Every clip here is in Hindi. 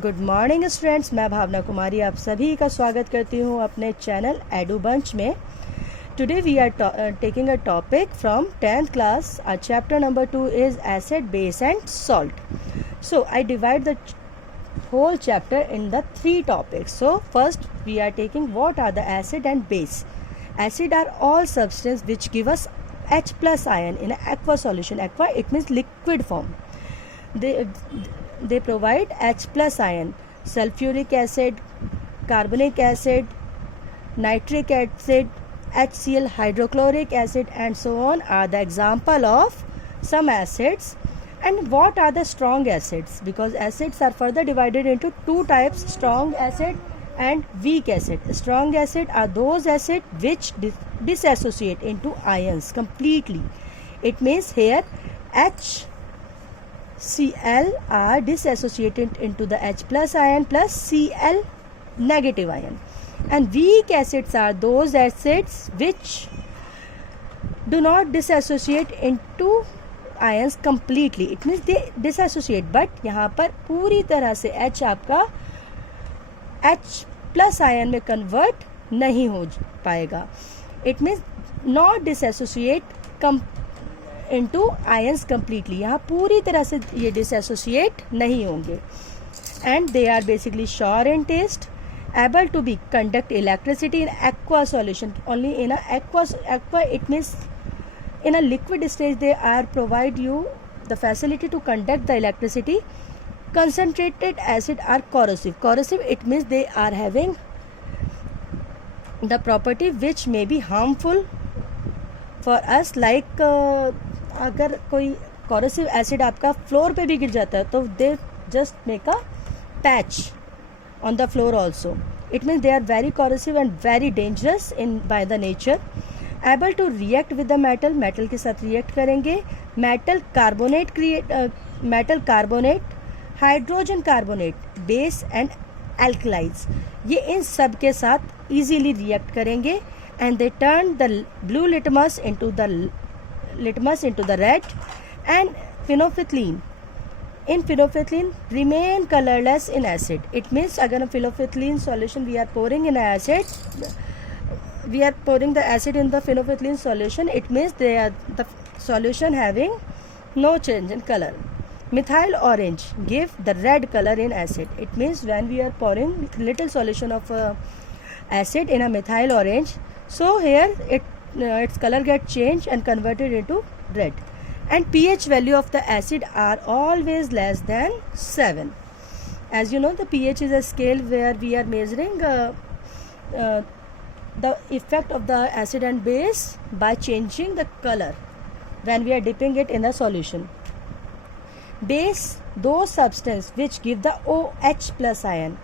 गुड मॉर्निंग स्टूडेंट्स, मैं भावना कुमारी आप सभी का स्वागत करती हूँ अपने चैनल एडू बंच में। Today we are taking a topic from 10th class. Our chapter number 2 is acid, base and salt. So I divide the whole chapter in the 3 topics. So first we are taking what are the acid and base. Acid are all substances which give us H plus ion in an aqua solution. Aqua, it means liquid form. They provide H plus ion. Sulfuric acid, carbonic acid, nitric acid, HCl, hydrochloric acid and so on are the example of some acids. And what are the strong acids? Because acids are further divided into 2 types, strong acid and weak acid. Strong acid are those acids which dissociate into ions completely. It means here HCl are dissociated into the H plus ion plus Cl negative ion. And weak acids are those acids which do not dissociate into ions completely. It means they dissociate, but यहाँ पर पूरी तरह से H आपका H plus ion में convert नहीं हो पाएगा. It means not dissociate into ions completely. यहाँ पूरी तरह से ये dissociate नहीं होंगे. And they are basically sour in taste, able to be conduct electricity in aqua solution. Only in a aqua it means in a liquid stage they are provide you the facility to conduct the electricity. Concentrated acid are corrosive. Corrosive, it means they are having the property which may be harmful for us. Like अगर कोई corrosive acid आपका floor पे भी गिर जाता है तो they just make a patch on the floor also. It means they are very corrosive and very dangerous by the nature. Able to react with the metal. Metal के साथ react करेंगे. Metal carbonate, hydrogen carbonate, base and alkalis. ये इन सब के साथ easily react करेंगे and they turn the blue litmus into the red. And phenolphthalein. In phenolphthalein remain colorless in acid. It means अगर हम phenolphthalein solution we are pouring in acid, we are pouring the acid in the phenolphthalein solution. It means they are the solution having no change in color. Methyl orange give the red color in acid. It means when we are pouring little solution of acid in a methyl orange, so here its color gets changed and converted into red. And pH value of the acid are always less than 7. As you know, the pH is a scale where we are measuring the effect of the acid and base by changing the color when we are dipping it in the solution. Base, those substances which give the OH plus ion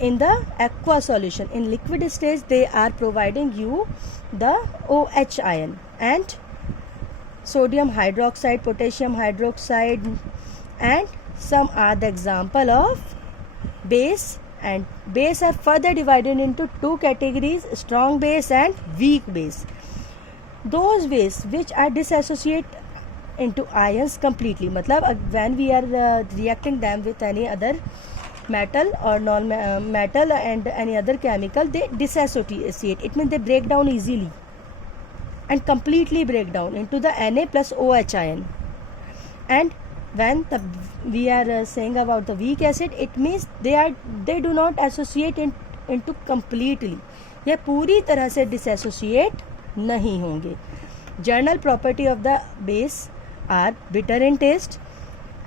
in the aqua solution. In liquid stage they are providing you the OH ion. And sodium hydroxide, potassium hydroxide and some are the example of base. And base are further divided into 2 categories, strong base and weak base. Those base which are dissociate into ions completely, मतलब when we are reacting them with any other metal or non-metal and any other chemical, they dissociate. It means they break down easily and completely break down into the Na plus OH ion. And when we are saying about the weak acid, it means they do not associate into completely. ये पूरी तरह से dissociate नहीं होंगे. General property of the base are bitter in taste,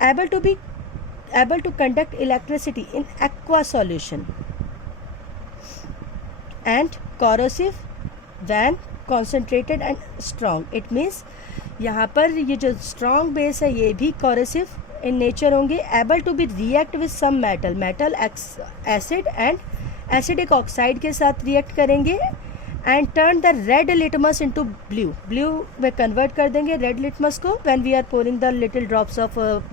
able to conduct electricity in aqua solution, and corrosive when concentrated and strong. It means यहाँ पर ये जो strong base है ये भी corrosive in nature होंगे. Able to be react with some metal acid and acidic oxide के साथ react करेंगे and turn the red litmus into blue में convert कर देंगे red litmus को when we are pouring the little drops of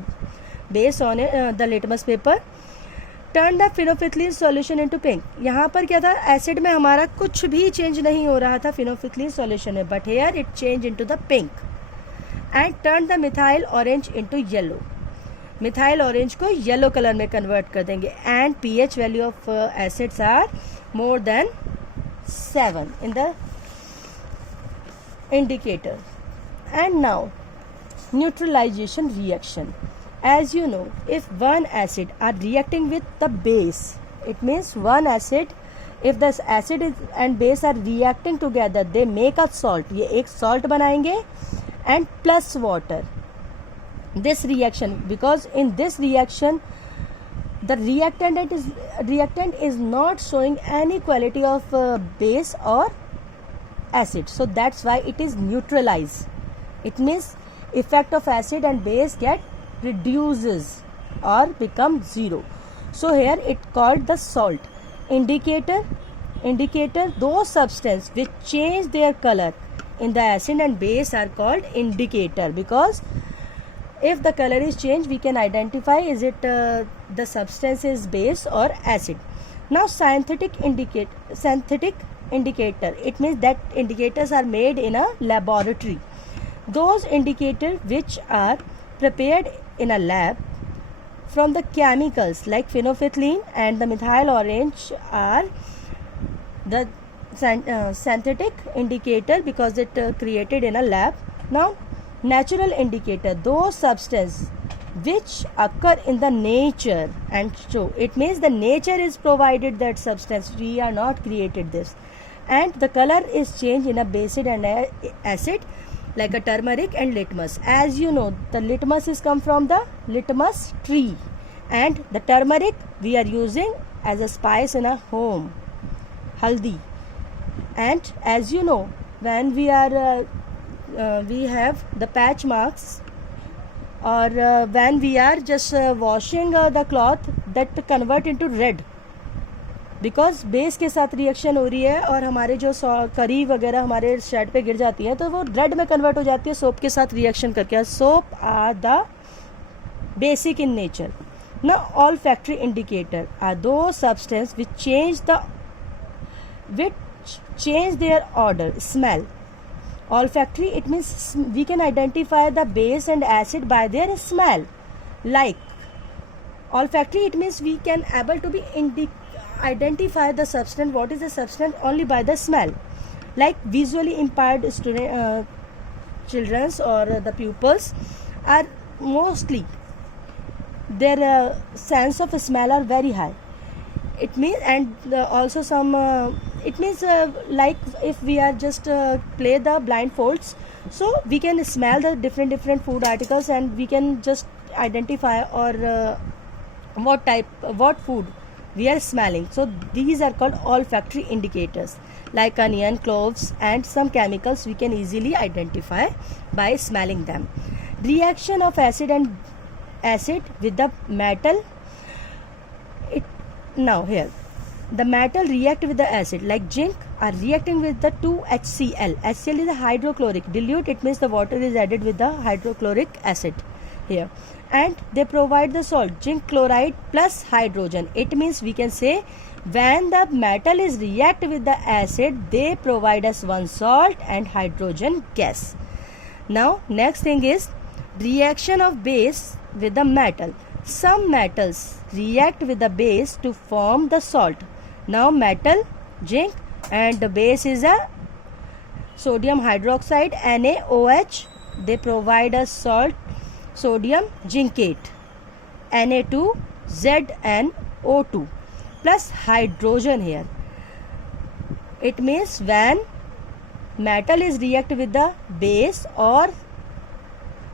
base on the litmus paper. Turn the phenolphthalein solution into pink. यहाँ पर क्या था, acid में हमारा कुछ भी change नहीं हो रहा था phenolphthalein solution में, but here it changed into the pink. And turn the methyl orange into yellow. Methyl orange को येलो कलर में कन्वर्ट कर देंगे. And pH value of acids are more than 7 in the indicator. And now neutralization reaction. As you know, if one acid are reacting with the base, it means one acid, if the acid and base are reacting together, they make a salt. ये एक salt बनाएंगे and plus water. This reaction, because in this reaction the reactant is not showing any quality of base or acid, so that's why it is neutralized. It means effect of acid and base get reduces or become zero. So here it called the salt. Indicator, those substance which change their color in the acid and base are called indicator, because if the color is changed we can identify is it the substance is base or acid. Now synthetic indicator, it means that indicators are made in a laboratory. Those indicators which are prepared in a lab from the chemicals like phenolphthalein and the methyl orange are the synthetic indicator, because it created in a lab. Now natural indicator, those substances which occur in the nature, and so it means the nature is provided that substance, we are not created this, and the color is changed in a base and acid, like a turmeric and litmus. As you know, the litmus is come from the litmus tree, and the turmeric we are using as a spice in a home, haldi. And as you know, when we are we have the patch marks, or when we are just washing the cloth, that convert into red, because base के साथ रिएक्शन हो रही है और हमारे जो करी वगैरह हमारे शर्ट पे गिर जाती हैं तो वो रेड में कन्वर्ट हो जाती है सोप के साथ रिएक्शन करके. Soap are the basic in nature. ना ऑल फैक्ट्री इंडिकेटर आर दो substance which change their odour, smell. Olfactory, it means we can identify the base and acid by their smell. Like olfactory, it means we can able to be identify the substance, what is the substance, only by the smell. Like visually impaired student, childrens or the pupils are mostly their sense of smell are very high. It means, and also some it means like if we are just play the blindfolds, so we can smell the different food articles and we can just identify or what food we are smelling. So these are called olfactory indicators. Like onion, cloves and some chemicals we can easily identify by smelling them. Reaction of acid with the metal. Now here the metal react with the acid, like zinc are reacting with the 2HCl. HCl is a hydrochloric dilute, it means the water is added with the hydrochloric acid here, and they provide the salt zinc chloride plus hydrogen. It means we can say when the metal is react with the acid, they provide us one salt and hydrogen gas. Now next thing is reaction of base with the metal. Some metals react with the base to form the salt. Now metal, zinc, and the base is a sodium hydroxide, NaOH. They provide us salt, sodium zincate, Na2ZnO2 plus hydrogen here. It means when metal is react with the base or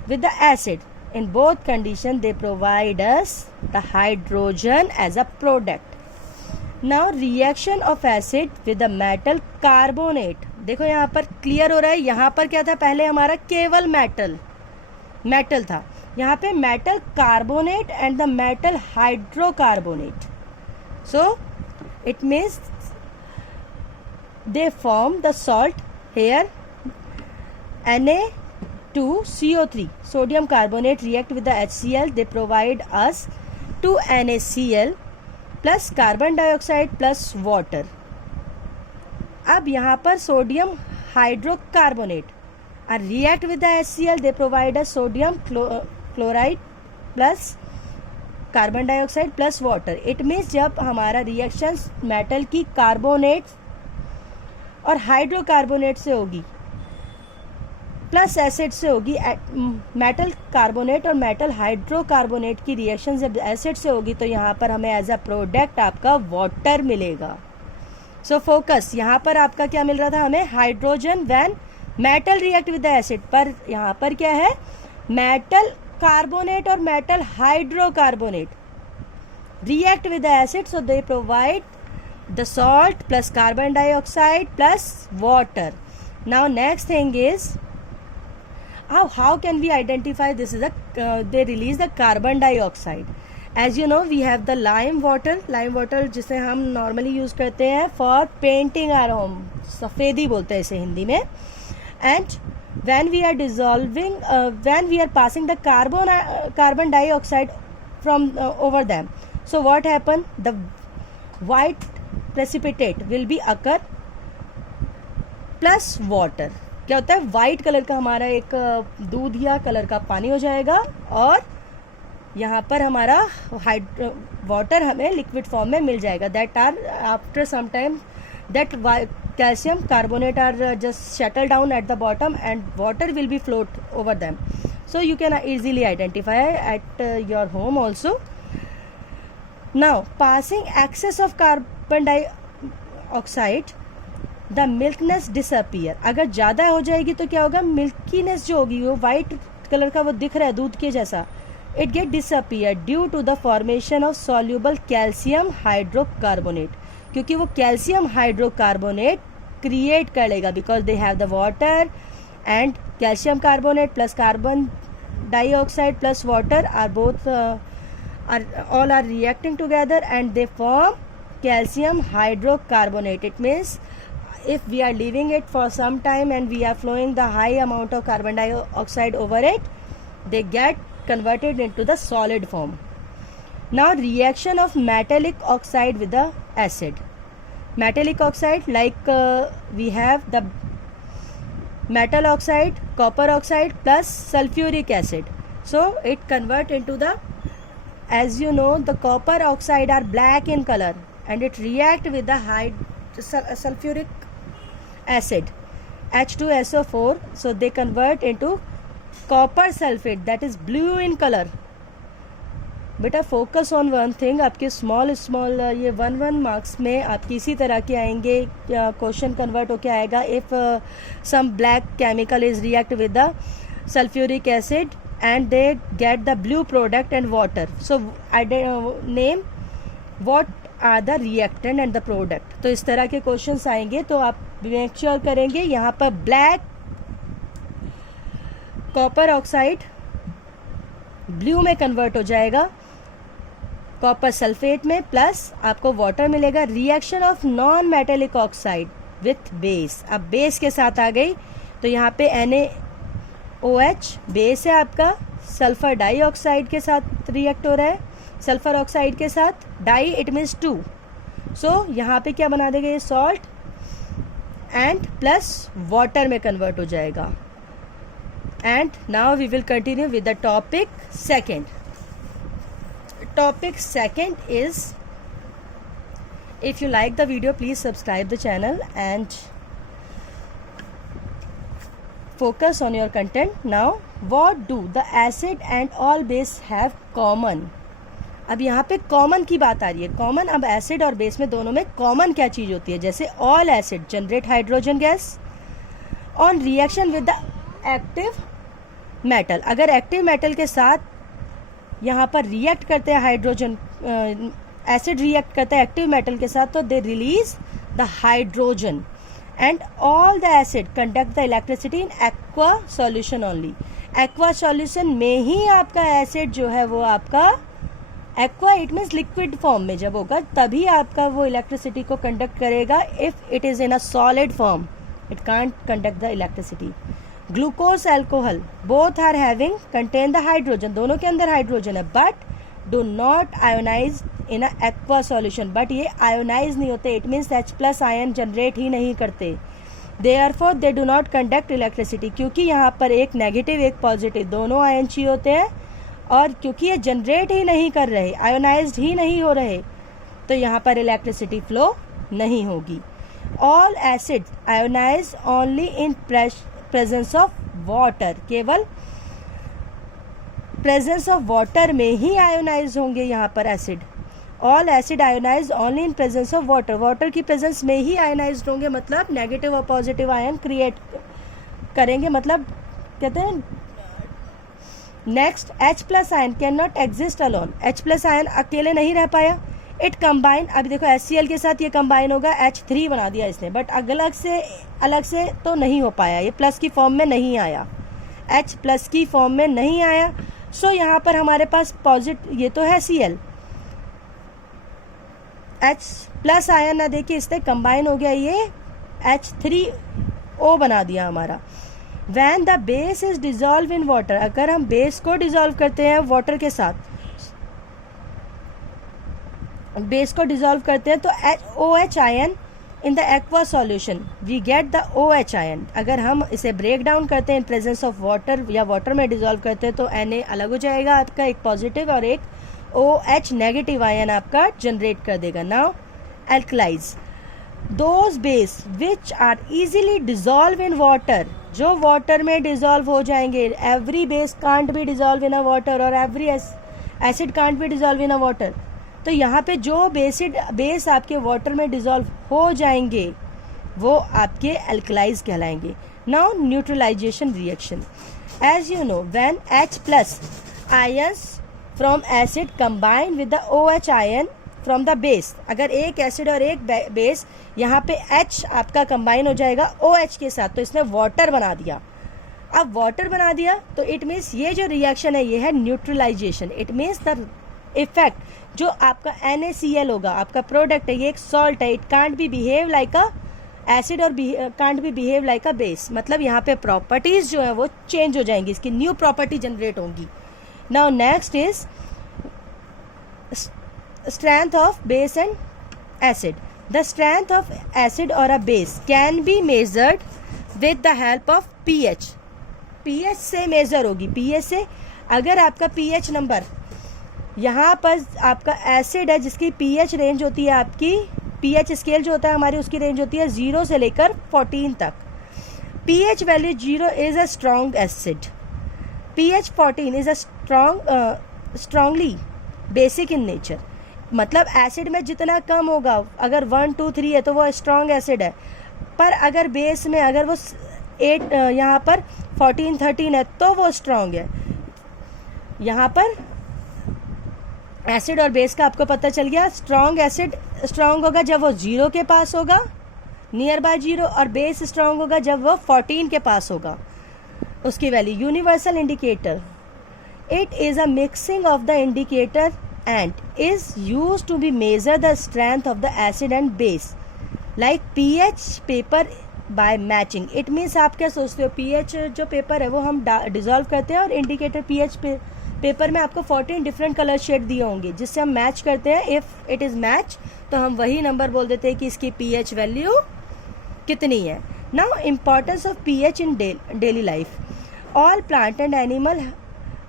with the acid, in both conditions they provide us the hydrogen as a product. Now reaction of acid with the metal carbonate. देखो यहाँ पर क्लियर हो रहा है, यहाँ पर क्या था, पहले हमारा केवल मेटल था, यहाँ पे metal carbonate and the metal hydrocarbonate. So it means they form the salt here. Na2CO3 sodium carbonate react with the HCl, they provide us 2NaCl plus carbon dioxide plus water. अब यहाँ पर sodium hydrocarbonate react with the HCl, they provide us sodium chloride plus carbon dioxide plus water. It means जब हमारा रिएक्शन मेटल की कार्बोनेट और हाइड्रोकार्बोनेट से होगी प्लस एसिड से होगी, मेटल कार्बोनेट और मेटल हाइड्रोकार्बोनेट की रिएक्शन जब एसिड से होगी तो यहाँ पर हमें एज अ प्रोडक्ट आपका वाटर मिलेगा. सो फोकस, यहाँ पर आपका क्या मिल रहा था हमें, hydrogen when metal react with the acid. पर यहाँ पर क्या है, मेटल कार्बोनेट और metal hydrocarbonate react with the acid, so they provide the salt plus carbon dioxide plus water. Now next thing is how can we identify this is they release the carbon dioxide. As you know, we have the lime water जिसे हम normally use करते हैं for painting our home, सफ़ेदी बोलते हैं इसे हिंदी में. And when we are dissolving, when we are passing the carbon dioxide from over them, so what happen, the white precipitate will be occur plus water. क्या होता है, वाइट कलर का हमारा एक दूध या कलर का पानी हो जाएगा और यहाँ पर हमारा वाटर हमें लिक्विड फॉर्म में मिल जाएगा. That are after some time that calcium carbonate are just settle down at the bottom and water will be float over them, so you can easily identify at your home also. Now passing excess of carbon dioxide, the milkiness disappear. अगर ज़्यादा हो जाएगी तो क्या होगा, मिल्कीनेस जो होगी वो वाइट कलर का वो दिख रहा है दूध के जैसा, it get disappear due to the formation of soluble calcium hydrocarbonate. क्योंकि वो कैल्शियम हाइड्रोकार्बोनेट क्रिएट कर लेगा, because they have the water and calcium carbonate plus carbon dioxide plus water are both all are reacting together and they form calcium hydrocarbonate. It means if we are leaving it for some time and we are flowing the high amount of carbon dioxide over it, they get converted into the solid form. Now reaction of metallic oxide with the acid. Metallic oxide, like we have the metal oxide, copper oxide plus sulfuric acid. So it convert into the, as you know, the copper oxide are black in color and it react with the sulfuric acid H2SO4. So they convert into copper sulfate, that is blue in color. बेटा फोकस ऑन वन थिंग. आपके स्मॉल ये 1 मार्क्स में आपकी इसी तरह के आएंगे, क्वेश्चन कन्वर्ट होके आएगा. If some black chemical is react with the sulphuric acid and they get the blue product and water, so name what are the reactant and the product. तो इस तरह के क्वेश्चंस आएंगे तो आप मेक श्योर करेंगे यहाँ पर ब्लैक कॉपर ऑक्साइड ब्लू में कन्वर्ट हो जाएगा कॉपर सल्फेट में, प्लस आपको वाटर मिलेगा. Reaction of non metallic oxide with base. अब बेस के साथ आ गई तो यहाँ पे NaOH बेस है आपका, सल्फर डाइऑक्साइड के साथ रिएक्ट हो रहा है, सल्फर ऑक्साइड के साथ डाई, इट मीन्स 2. सो यहाँ पे क्या बना देगा, ये सॉल्ट एंड प्लस वाटर में कन्वर्ट हो जाएगा. And now we will continue with the topic second. Topic second is, if you like the video, please subscribe the channel and focus on your content. Now what do the acid and all base have common? अब यहाँ पे कॉमन की बात आ रही है. कॉमन, अब एसिड और बेस में दोनों में कॉमन क्या चीज़ होती है, जैसे all acid generate hydrogen gas on reaction with the active metal. अगर एक्टिव मेटल के साथ यहाँ पर रिएक्ट करते हैं हाइड्रोजन, एसिड रिएक्ट करता है एक्टिव मेटल के साथ, तो they release the hydrogen and all the acid conduct the electricity in aqua solution only. Aqua solution में ही आपका एसिड जो है वो आपका aqua, it means liquid form में जब होगा तभी आपका वो इलेक्ट्रिसिटी को कंडक्ट करेगा. If it is in a solid form it can't conduct the electricity. Glucose alcohol both are having content the hydrogen, दोनों के अंदर हाइड्रोजन है, but do not ionise in a aqua solution. But ये आयोनाइज नहीं होते, it means H+ ion generate ही नहीं करते. Therefore they do not conduct electricity, क्योंकि यहाँ पर एक नेगेटिव एक पॉजिटिव दोनों आयन चाहिए होते हैं और क्योंकि ये जनरेट ही नहीं कर रहे, आयोनाइज्ड ही नहीं हो रहे, तो यहाँ पर इलेक्ट्रिसिटी फ्लो नहीं होगी. All acid ionise only in presence of water. केवल प्रेजेंस ऑफ वाटर में ही आयोनाइज होंगे यहाँ पर acid. All acid ionise only in presence of water. Water की प्रेजेंस में ही आयोनाइज होंगे, मतलब नेगेटिव और पॉजिटिव आयन क्रिएट करेंगे, मतलब कहते हैं. Next, H plus ion can not exist alone. H plus ion अकेले नहीं रह पाया. इट कंबाइन, अभी देखो HCl के साथ ये कंबाइन होगा, H3 बना दिया इसने, बट अलग से तो नहीं हो पाया, ये प्लस की फॉर्म में नहीं आया, H प्लस की फॉर्म में नहीं आया. सो यहाँ पर हमारे पास पॉजिटिव, ये तो है Cl, H प्लस आयन ना देखिए इससे कंबाइन हो गया, ये H3O बना दिया हमारा. When the base is dissolved in water, अगर हम बेस को डिजोल्व करते हैं वाटर के साथ, बेस को डिजोल्व करते हैं तो OH ion in the aqua solution we get the OH ion. अगर हम इसे ब्रेक डाउन करते हैं इन प्रेजेंस ऑफ वाटर या वाटर में डिजोल्व करते हैं तो Na अलग हो जाएगा आपका, एक पॉजिटिव और एक OH नेगेटिव आयन आपका जनरेट कर देगा. Now alkalis, those base which are easily dissolve in water, जो वाटर में डिजोल्व हो जाएंगे. Every base can't be dissolve in a water और every acid can't be dissolve in a water. तो यहाँ पे जो बेस आपके वाटर में डिजोल्व हो जाएंगे वो आपके एल्कलाइज कहलाएंगे. Now neutralisation reaction, as you know when H plus ions from acid combine with the OH ion from the base. अगर एक एसिड और एक बेस, यहाँ पे H आपका कंबाइन हो जाएगा OH के साथ, तो इसने वाटर बना दिया. अब वाटर बना दिया तो इट मीन्स ये जो रिएक्शन है ये है neutralisation. It means the effect जो आपका NaCl होगा, आपका प्रोडक्ट है, ये एक सॉल्ट है, it can't be behave like a acid और can't be behave like a base. मतलब यहाँ पे प्रॉपर्टीज जो है वो चेंज हो जाएंगी, इसकी न्यू प्रॉपर्टी जनरेट होंगी. Now next is strength of base and acid. The strength of acid or a base can be measured with the help of pH. pH से मेजर होगी. pH से अगर आपका pH नंबर, यहाँ पर आपका एसिड है जिसकी pH रेंज होती है आपकी, pH स्केल जो होता है हमारी उसकी रेंज होती है 0 से लेकर 14 तक. pH value 0 is a strong acid. pH 14 is a strongly basic in nature. मतलब एसिड में जितना कम होगा, अगर 1 2 3 है तो वो स्ट्रॉन्ग एसिड है, पर अगर बेस में अगर वो 8 यहाँ पर 14 13 है तो वो स्ट्रॉन्ग है. यहाँ पर एसिड और बेस का आपको पता चल गया. स्ट्रॉन्ग एसिड स्ट्रॉन्ग होगा जब वो 0 के पास होगा, नियर बाय 0, और बेस स्ट्रॉन्ग होगा जब वो 14 के पास होगा उसकी value. Universal indicator, it is a mixing of the indicator and is used to be measure the strength of the acid and base like pH paper by matching. it means आप क्या सोचते हो, pH जो पेपर है वो हम डिजोल्व करते हैं और इंडिकेटर pH पेपर में आपको 14 डिफरेंट कलर शेड दिए होंगे जिससे हम मैच करते हैं. इफ इट इज मैच तो हम वही नंबर बोल देते हैं कि इसकी pH वैल्यू कितनी है. Now importance of pH in daily life. All plant and animal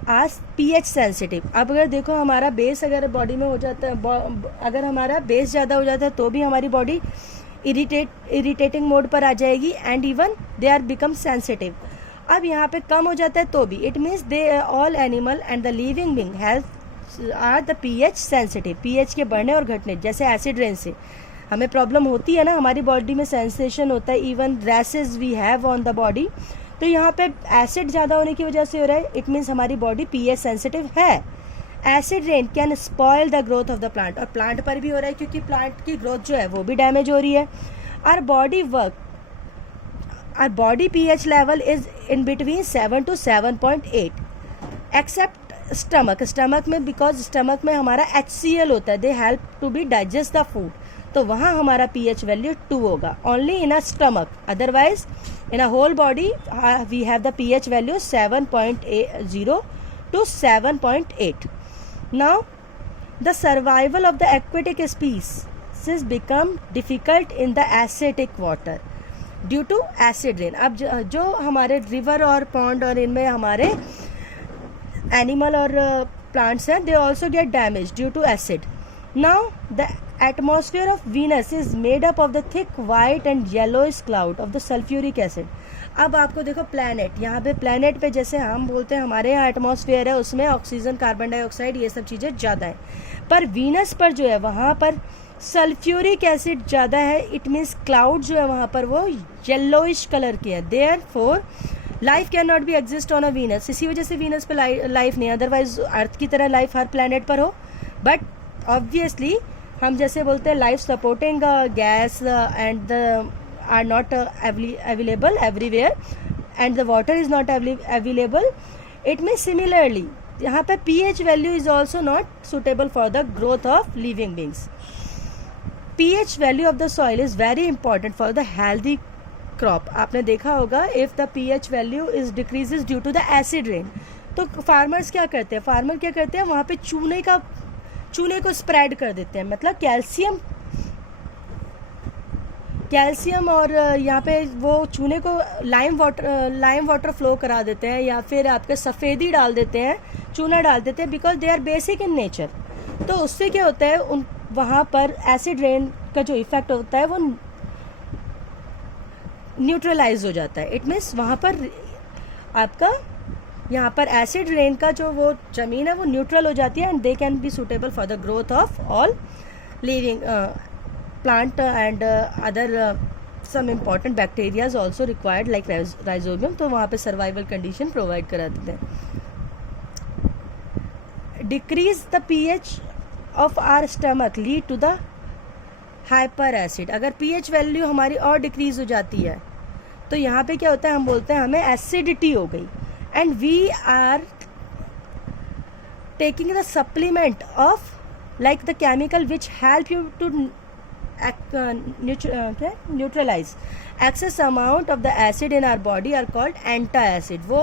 आज pH सेंसिटिव. अब अगर देखो हमारा बेस अगर बॉडी में हो जाता है, अगर हमारा बेस ज़्यादा हो जाता है तो भी हमारी बॉडी इरिटेटिंग मोड पर आ जाएगी and even they are become sensitive. अब यहाँ पे कम हो जाता है तो भी, it means they all animal and the living being have are the pH sensitive. pH के बढ़ने और घटने, जैसे एसिड रेन से हमें प्रॉब्लम होती है ना, हमारी बॉडी में सेंसेशन होता है, even rashes we have on the body, तो यहाँ पे एसिड ज़्यादा होने की वजह से हो रहा है. इट मीन्स हमारी बॉडी pH सेंसिटिव है. Acid rain can spoil the growth of the plant, और प्लांट पर भी हो रहा है क्योंकि प्लांट की ग्रोथ जो है वो भी डैमेज हो रही है. Our body pH level is in between 7 to 7.8 except stomach में, बिकॉज स्टमक में हमारा HCl होता है, they help to be digest the food, तो वहाँ हमारा pH वैल्यू 2 होगा. Only in a stomach, otherwise in a whole body we have the pH value 7.0 to 7.8. now the survival of the aquatic species become difficult in the acidic water due to acid rain. अब जो हमारे रिवर और पॉन्ड और इनमें हमारे animal or plants हैं, they also get damaged due to acid. Now the atmosphere of Venus is made up of the thick white and yellowish cloud of the sulfuric acid. अब आपको देखो प्लैनेट, यहाँ पे प्लैनेट पे जैसे हम बोलते हैं हमारे यहाँ एटमॉस्फेयर है, उसमें ऑक्सीजन, कार्बन डाइऑक्साइड, ये सब चीज़ें ज़्यादा है, पर वीनस पर जो है वहाँ पर सल्फ्यूरिक एसिड ज़्यादा है. इट मीन्स क्लाउड जो है वहाँ पर वो येलोइश कलर के हैं. Therefore life can not be exist on a Venus. इसी वजह से वीनस पे लाइफ नहीं, अदरवाइज अर्थ की तरह लाइफ हर प्लैनेट पर हो. बट ऑब्वियसली हम जैसे बोलते हैं life supporting gas and the are not available everywhere and the water is not available. It means similarly यहाँ पे pH value is also not suitable for the growth of living beings. pH value of the soil is very important for the healthy crop. आपने देखा होगा if the pH value is decreases due to the acid rain, तो फार्मर्स क्या करते हैं, फार्मर क्या करते हैं, वहाँ पे चूने को स्प्रेड कर देते हैं, मतलब कैल्शियम और यहाँ पे वो चूने को लाइम वाटर फ्लो करा देते हैं, या फिर आपके सफ़ेदी डाल देते हैं, चूना डाल देते हैं, because they are basic in nature. तो उससे क्या होता है, वहाँ पर एसिड रेन का जो इफ़ेक्ट होता है वो न्यूट्रलाइज हो जाता है. इट मीन्स वहाँ पर आपका यहाँ पर एसिड रेन का जो वो ज़मीन है वो न्यूट्रल हो जाती है, and they can B suitable for the growth of all living plant and other some important bacteria is also required like rhizobium. तो वहाँ पे survival condition provide करा देते हैं. Decrease the pH of our stomach lead to the hyper acid. अगर pH value हमारी और decrease हो जाती है तो यहाँ पे क्या होता है, हम बोलते हैं हमें acidity हो गई, and we are taking the supplement of like the chemical which help you to neutralize excess amount of the acid in our body are called antacid. वो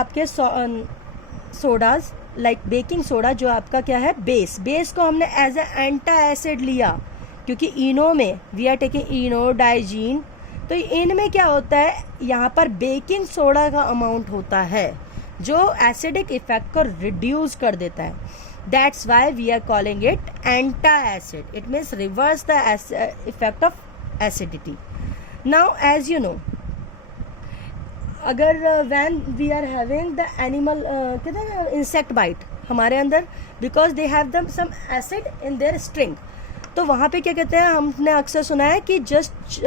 आपके सोडाज लाइक बेकिंग सोडा जो आपका क्या है बेस को हमने एज ए एंटा एसिड लिया, क्योंकि इनो में we are taking Eno Digene, तो इनमें क्या होता है, यहाँ पर बेकिंग सोडा का अमाउंट होता है जो एसिडिक इफेक्ट को रिड्यूस कर देता है. That's why we are calling it antacid. It means reverse the effect of acidity. Now as you know, अगर when we are having the animal कहते हैं insect bite हमारे अंदर, because they have some acid in their string, तो वहाँ पे क्या कहते हैं, हमने अक्सर सुना है कि just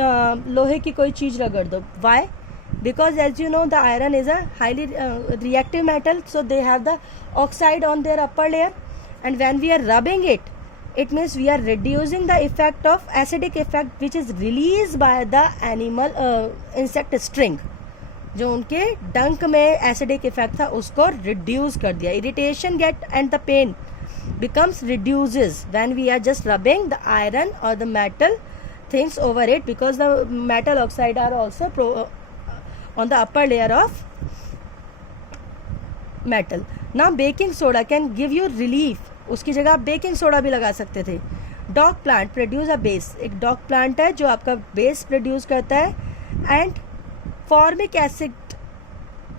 लोहे की कोई चीज़ रगड़ दो. Why? Because as you know the iron is a highly reactive metal, so they have the oxide on their upper layer, and when we are rubbing it, it means we are reducing the effect of acidic effect which is released by the animal insect string. जो उनके डंक में एसिडिक इफेक्ट था उसको रिड्यूस कर दिया. Irritation get and the pain becomes reduces when we are just rubbing the iron or the metal things over it, because the metal oxide are also on the upper layer of metal. Now baking soda can give you relief. उसकी जगह आप बेकिंग सोडा भी लगा सकते थे. Dog plant produce a base. एक डॉग प्लांट है जो आपका बेस प्रोड्यूस करता है, एंड फॉर्मिक एसिड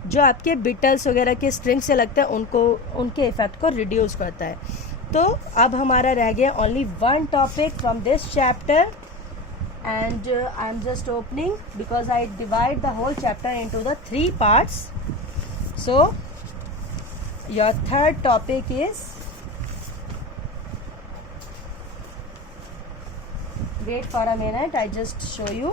जो आपके बिटल्स वगैरह के स्ट्रिंग से लगते हैं उनके इफेक्ट को रिड्यूस करता है. तो अब हमारा रह गया only one topic from this chapter, and I am just opening because I divide the whole chapter into the 3 parts. So your third topic is, wait for a minute, I just show you.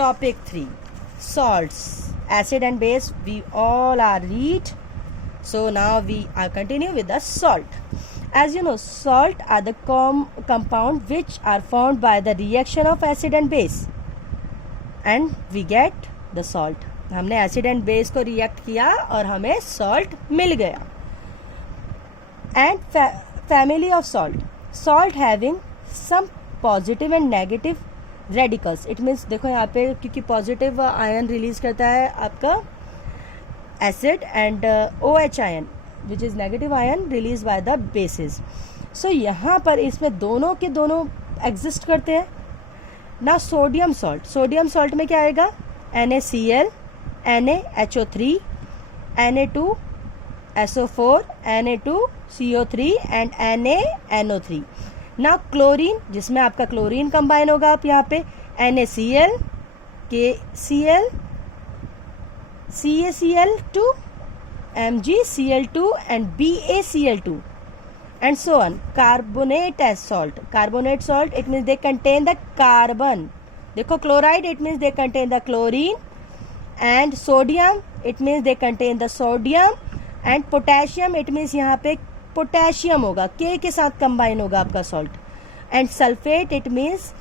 Topic 3, salts, acid and base we all are read. So now we are continue with the salt. As you know, salt are the compound which are formed by the reaction of acid and base, and we get the salt. हमने acid and base को react किया और हमें salt मिल गया. And family of salt having some positive and negative radicals. It means देखो यहाँ पे क्योंकि पॉजिटिव आयन रिलीज करता है आपका acid, and OH ion which is negative ion release by the bases. So यहाँ पर इसमें दोनों के दोनों एग्जिस्ट करते हैं. ना सोडियम सॉल्ट, सोडियम सॉल्ट में क्या आएगा, NaCl, NaHO3, Na2SO4, Na2CO3 and NaNO3. ना क्लोरीन, जिसमें आपका क्लोरीन कंबाइन होगा आप यहाँ पे NaCl, KCl, CaCl2, MgCl2 and BaCl2 and so on. Carbonate as salt. Carbonate salt, it means they contain the carbon. देखो chloride, it means they contain the chlorine, and sodium, it means they contain the sodium, and potassium, it means यहाँ पे potassium होगा, K के साथ combine होगा आपका salt, and sulfate, it means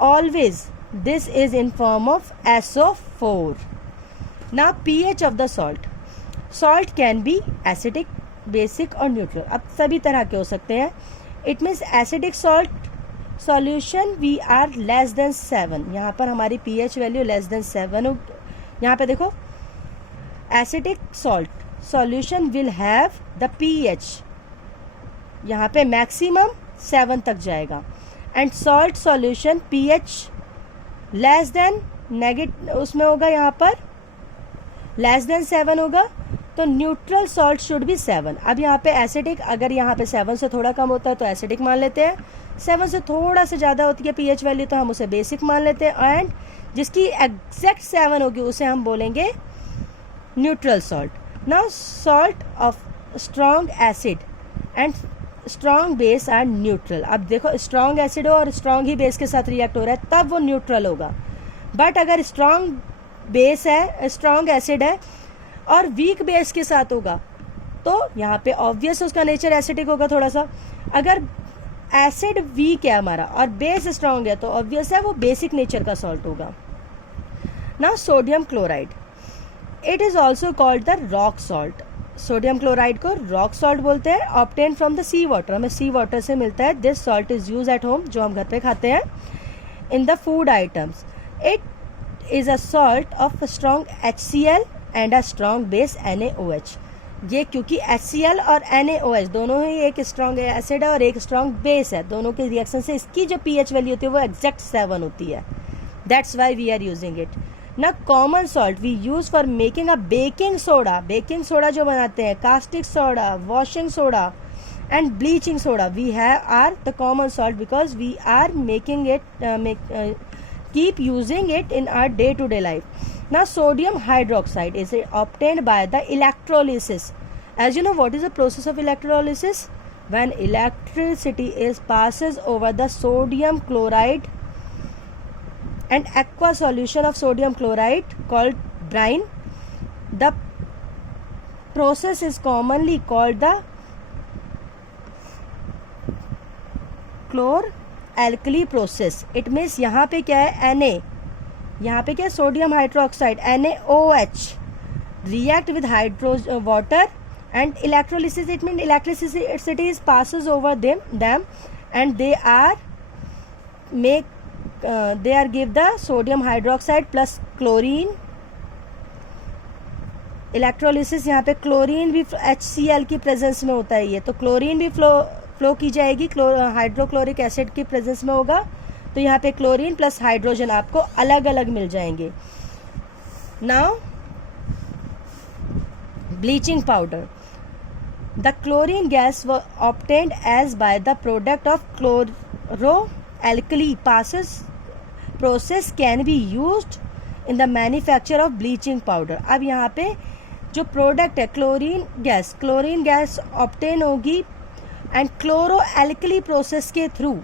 always this is in form of SO4. Now pH of the salt. Salt can be acidic, basic और neutral. अब सभी तरह के हो सकते हैं. It means acidic salt solution we are less than 7. यहाँ पर हमारी pH वैल्यू less than 7 हो. यहाँ पे देखो, acidic salt solution will have the pH यहाँ पे maximum 7 तक जाएगा, and salt solution pH less than negative उसमें होगा, यहाँ पर less than 7 होगा, तो न्यूट्रल सॉल्ट शुड बी 7. अब यहाँ पे एसिडिक, अगर यहाँ पे 7 से थोड़ा कम होता है तो एसिडिक मान लेते हैं, 7 से थोड़ा से ज़्यादा होती है पीएच वैल्यू तो हम उसे बेसिक मान लेते हैं, एंड जिसकी एग्जैक्ट 7 होगी उसे हम बोलेंगे neutral salt. Now salt of strong acid and strong base are neutral. अब देखो, स्ट्रॉन्ग एसिड हो और स्ट्रॉन्ग ही बेस के साथ रिएक्ट हो रहा है तब वो न्यूट्रल होगा. बट अगर स्ट्रॉन्ग बेस है, स्ट्रॉन्ग एसिड है और वीक बेस के साथ होगा तो यहाँ पे ऑब्वियस उसका नेचर एसिडिक होगा थोड़ा सा. अगर एसिड वीक है हमारा और बेस स्ट्रॉन्ग है तो ऑब्वियस है वो बेसिक नेचर का सॉल्ट होगा. Now sodium chloride, it is also called the rock salt. Sodium chloride को रॉक सॉल्ट बोलते हैं. Obtain from the sea water, हमें सी वाटर से मिलता है. This salt is use at home, जो हम घर पे खाते हैं. In the food items, it is a salt of strong HCl and a strong base NaOH. ये क्योंकि HCl और NaOH दोनों ही एक स्ट्रॉन्ग एसिड है और एक स्ट्रॉन्ग बेस है, दोनों के रिएक्शन से इसकी जो pH वैल्यू होती है वो एग्जैक्ट 7 होती है. That's why we are using it. ना common salt we use for making a baking soda. Baking soda जो बनाते हैं, caustic soda, washing soda and bleaching soda, we have are the common salt because we are making it, keep using it in our day-to-day life. Now sodium hydroxide is obtained by the electrolysis. As you know, what is the process of electrolysis? When electricity is passes over the sodium chloride and aqua solution of sodium chloride called brine, the process is commonly called the chlor-alkali process. It means यहाँ पे क्या है, Na, यहाँ पे क्या है, sodium hydroxide NaOH react with water and electrolysis. It means electricity is passes over them and they are give the sodium hydroxide plus chlorine. Electrolysis, यहाँ पे क्लोरीन भी HCl की प्रेजेंस में होता है ये, तो क्लोरीन भी फ्लो की जाएगी, हाइड्रोक्लोरिक एसिड की प्रेजेंस में होगा, तो यहाँ पे क्लोरीन प्लस हाइड्रोजन आपको अलग अलग मिल जाएंगे. Now bleaching powder. The chlorine gas we obtained as by the product of chloro alkali process can be used in the manufacture of bleaching powder. अब यहाँ पे जो प्रोडक्ट है क्लोरीन गैस ऑब्टेन होगी एंड क्लोरो-alkali प्रोसेस के थ्रू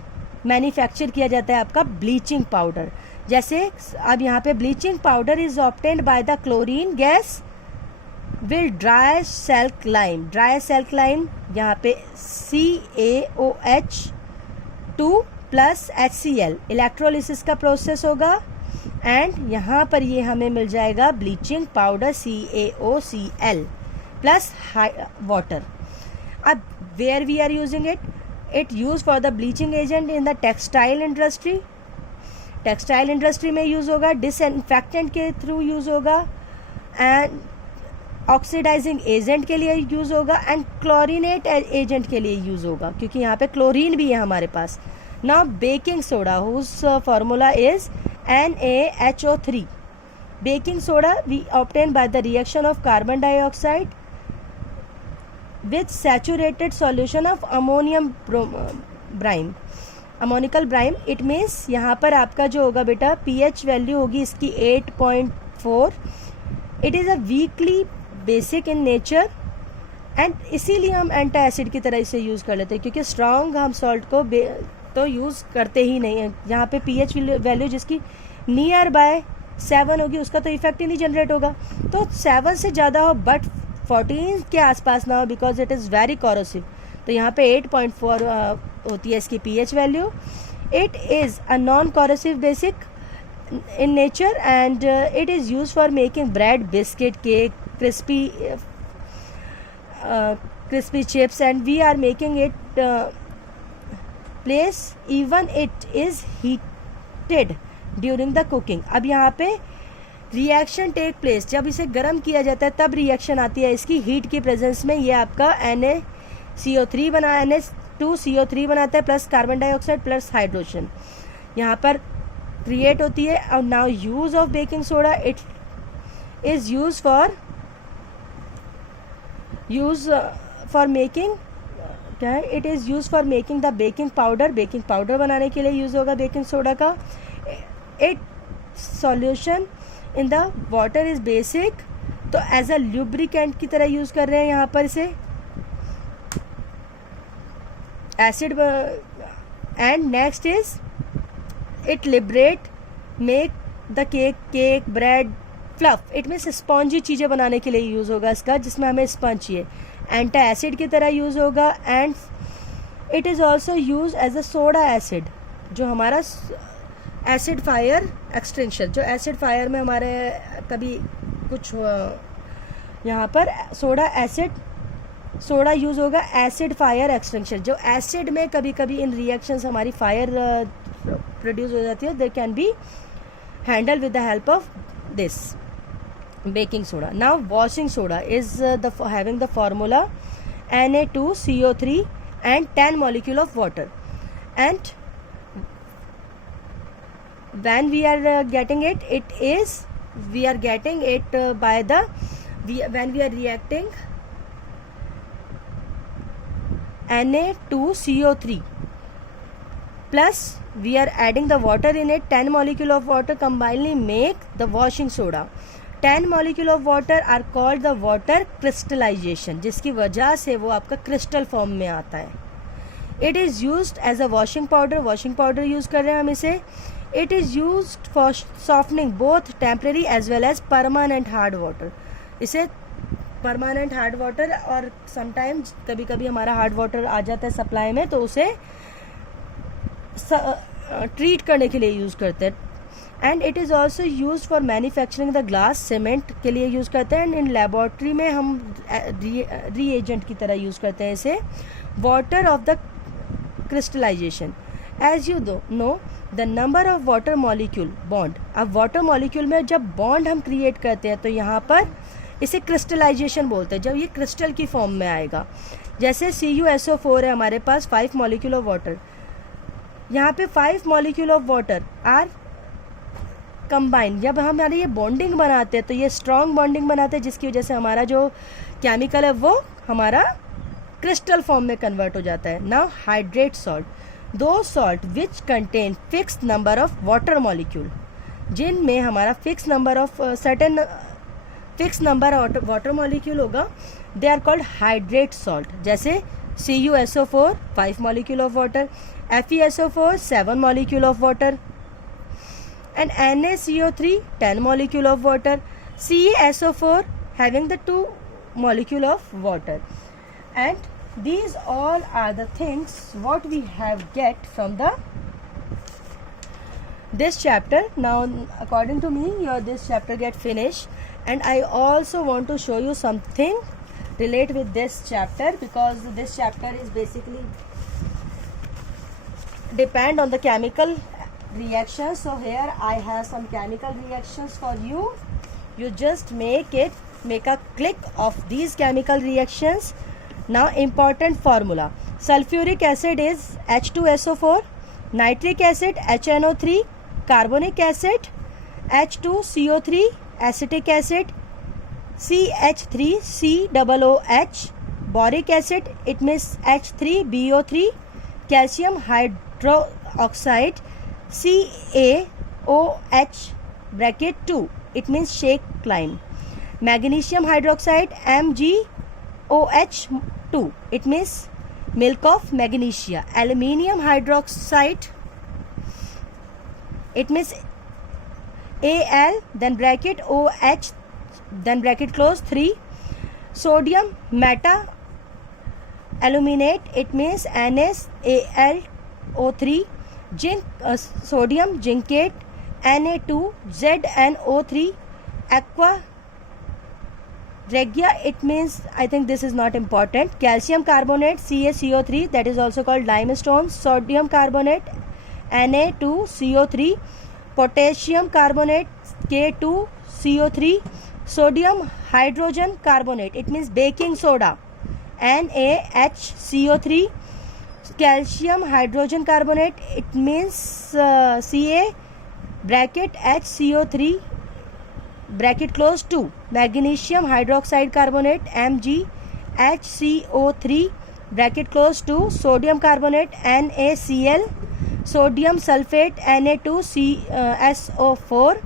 मैन्युफैक्चर किया जाता है आपका ब्लीचिंग पाउडर. जैसे अब यहाँ पे bleaching powder is obtained by the chlorine gas will dry slaked lime, यहाँ पे CaOH2 प्लस HCl इलेक्ट्रोलिसिस का प्रोसेस होगा एंड यहाँ पर ये हमें मिल जाएगा bleaching powder CaOCl plus water. अब where we are using it, it use for the bleaching agent in the textile industry. Textile industry में यूज होगा, डिसइंफेक्टेंट के थ्रू यूज होगा एंड ऑक्सीडाइजिंग एजेंट के लिए यूज होगा एंड क्लोरीनेट एजेंट के लिए यूज होगा, क्योंकि यहाँ पे क्लोरीन भी है हमारे पास. Now baking soda, whose formula is NaHO3. Baking soda we obtain by the reaction of carbon dioxide with saturated solution of ammonium brine, ammoniacal brine. It means यहाँ पर आपका जो होगा बेटा pH वैल्यू होगी इसकी 8.4. It is a weekly basic in nature and इसीलिए हम एंटी एसिड की तरह इसे यूज़ कर लेते हैं, क्योंकि स्ट्रॉन्ग हम सॉल्ट को तो यूज़ करते ही नहीं हैं. यहाँ पे pH वैल्यू जिसकी नियर बाय 7 होगी उसका तो इफेक्ट ही नहीं जनरेट होगा. तो 7 से ज़्यादा हो बट 14 के आसपास ना हो, because it is very corrosive. तो यहाँ पे 8.4 होती है इसकी pH value. It is a non corrosive basic in nature and it is used for making bread, biscuit, cake, crispy chips, and we are making it place even it is heated during the cooking. अब यहाँ पे रिएक्शन टेक प्लेस, जब इसे गर्म किया जाता है तब रिएक्शन आती है इसकी हीट की प्रेजेंस में. ये आपका NaCO3 बना Na2CO3 बनाता है plus carbon dioxide plus hydrogen यहाँ पर क्रिएट होती है. और now use of baking soda, it is use for making क्या है, it is use for making the baking powder. Baking powder बनाने के लिए यूज होगा बेकिंग सोडा का. It solution in the water is basic, तो एज अ ल्यूब्रिकेंट की तरह यूज कर रहे हैं यहाँ पर इसे. Acid and next is it liberate make the cake bread fluff. It means spongy चीज़ें बनाने के लिए यूज़ होगा इसका, जिसमें हमें स्पंज चाहिए. एंटी एसिड की तरह यूज़ होगा. And it is also use as a soda acid, जो हमारा एसिड फायर एक्सटिंक्शन, जो एसिड फायर में हमारे कभी कुछ यहाँ पर सोडा यूज़ होगा एसिड फायर एक्सटिंक्शन. जो एसिड में कभी कभी इन रिएक्शंस हमारी फायर प्रोड्यूस हो जाती है, they can be handle with the help of this baking soda. Now washing soda is having the formula Na2CO3 and 10 molecule of water. And when we are getting it, we are getting it by when we are reacting Na2CO3 plus we are adding the water in it. 10 molecule of water combinedly make the washing soda. 10 molecule of water are called the water crystallization, जिसकी वजह से वो आपका क्रिस्टल फॉर्म में आता है. It is used as a washing powder use कर रहे हैं हम इसे. It is used for softening both temporary as well as permanent hard water. इसे परमानेंट हार्ड वाटर और समटाइम्स कभी कभी हमारा हार्ड वाटर आ जाता है सप्लाई में, तो उसे ट्रीट करने के लिए यूज़ करते हैं. And it is also use for manufacturing the glass, cement के लिए यूज़ करते हैं. एंड इन लेबॉर्ट्री में हम रीएजेंट की तरह यूज़ करते हैं इसे. Water of the crystallisation, as you know the number of water molecule bond. अब वाटर मॉलिक्यूल में जब बॉन्ड हम क्रिएट करते हैं तो यहाँ पर इसे क्रिस्टलाइजेशन बोलते हैं, जब ये क्रिस्टल की फॉर्म में आएगा. जैसे CuSO4 है हमारे पास 5 मॉलिक्यूल ऑफ वाटर. यहाँ पे 5 molecule of water are combine. जब हम हमारे ये बॉन्डिंग बनाते हैं तो ये स्ट्रॉन्ग बॉन्डिंग बनाते हैं, जिसकी वजह से हमारा जो केमिकल है वो हमारा क्रिस्टल फॉर्म में कन्वर्ट हो जाता है. नाउ हाइड्रेट सॉल्ट, दो salt which contain fixed number of water molecule, जिनमें हमारा fix number of water molecule होगा, they are called hydrate salt. जैसे CuSO4 5 molecule of water, FeSO4 7 molecule of water, and NaCO3 10 molecule of water, CaSO4 having the 2 molecule of water. And these all are the things what we have get from this chapter. Now according to me this chapter get finished, and I also want to show you something relate with this chapter, because this chapter is basically depend on the chemical reactions. So here I have some chemical reactions for you. You just make a click of these chemical reactions. Now important formula, sulfuric acid is H2SO4, nitric acid HNO3, carbonic acid H2CO3, acetic acid CH3COOH, boric acid it means H3BO3, calcium hydroxide CaOH bracket 2 it means shake lime, magnesium hydroxide MgOH2 it means milk of magnesia, aluminium hydroxide it means Al then bracket OH then bracket close 3, sodium meta aluminate it means NaSAlO3, zinc sodium zincate Na2 ZNO3, aqua regia it means, I think this is not important, calcium carbonate CaCO3 that is also called limestone, sodium carbonate Na2CO3, potassium carbonate K2CO3, sodium hydrogen carbonate it means baking soda NaHCO3, calcium hydrogen carbonate it means Ca bracket HCO3 bracket close 2, magnesium hydroxide carbonate MgHCO3 bracket close 2, sodium carbonate NaCl, sodium sulfate Na2SO4,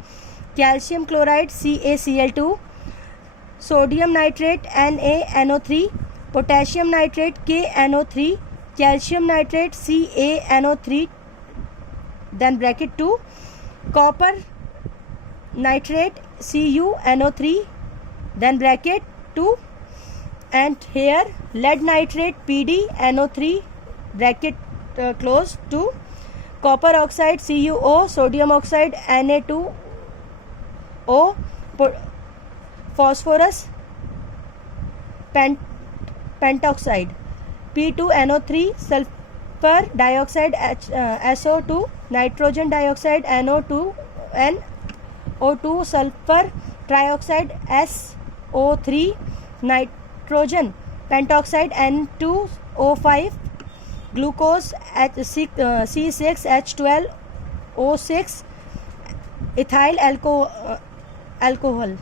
calcium chloride CaCl2, sodium nitrate NaNO3, potassium nitrate KNO3, calcium nitrate CaNO3 then bracket 2, copper nitrate CuNO3 then bracket 2, and here lead nitrate PdNO3 bracket close 2, copper oxide CuO, sodium oxide Na2O, phosphorus pentoxide P2NO3, sulfur dioxide SO2, nitrogen dioxide NO2 NO2, sulfur trioxide SO3, nitrogen pentoxide N2O5, glucose C6H12O6, ethyl alcohol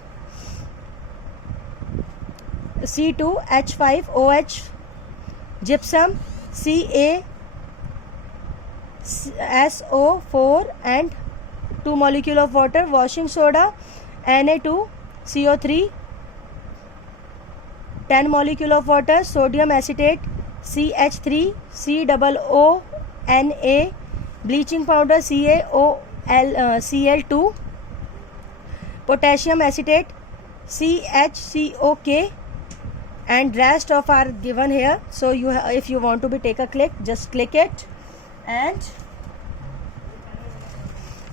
C2H5OH, gypsum CaSO4 and 2 molecule of water, washing soda Na2CO3, 10 molecule of water, sodium acetate CH3COONA, bleaching powder CaCl2, potassium acetate CHCOK, and rest of are given here. So you if you want to be take a click, just click it, and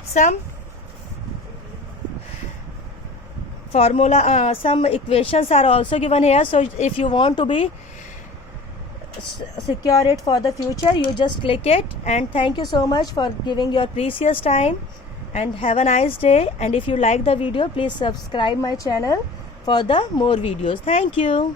some formula some equations are also given here. So if you want to be secure it for the future, you just click it. And thank you so much for giving your precious time, and have a nice day. And if you like the video, please subscribe my channel for the more videos. Thank you.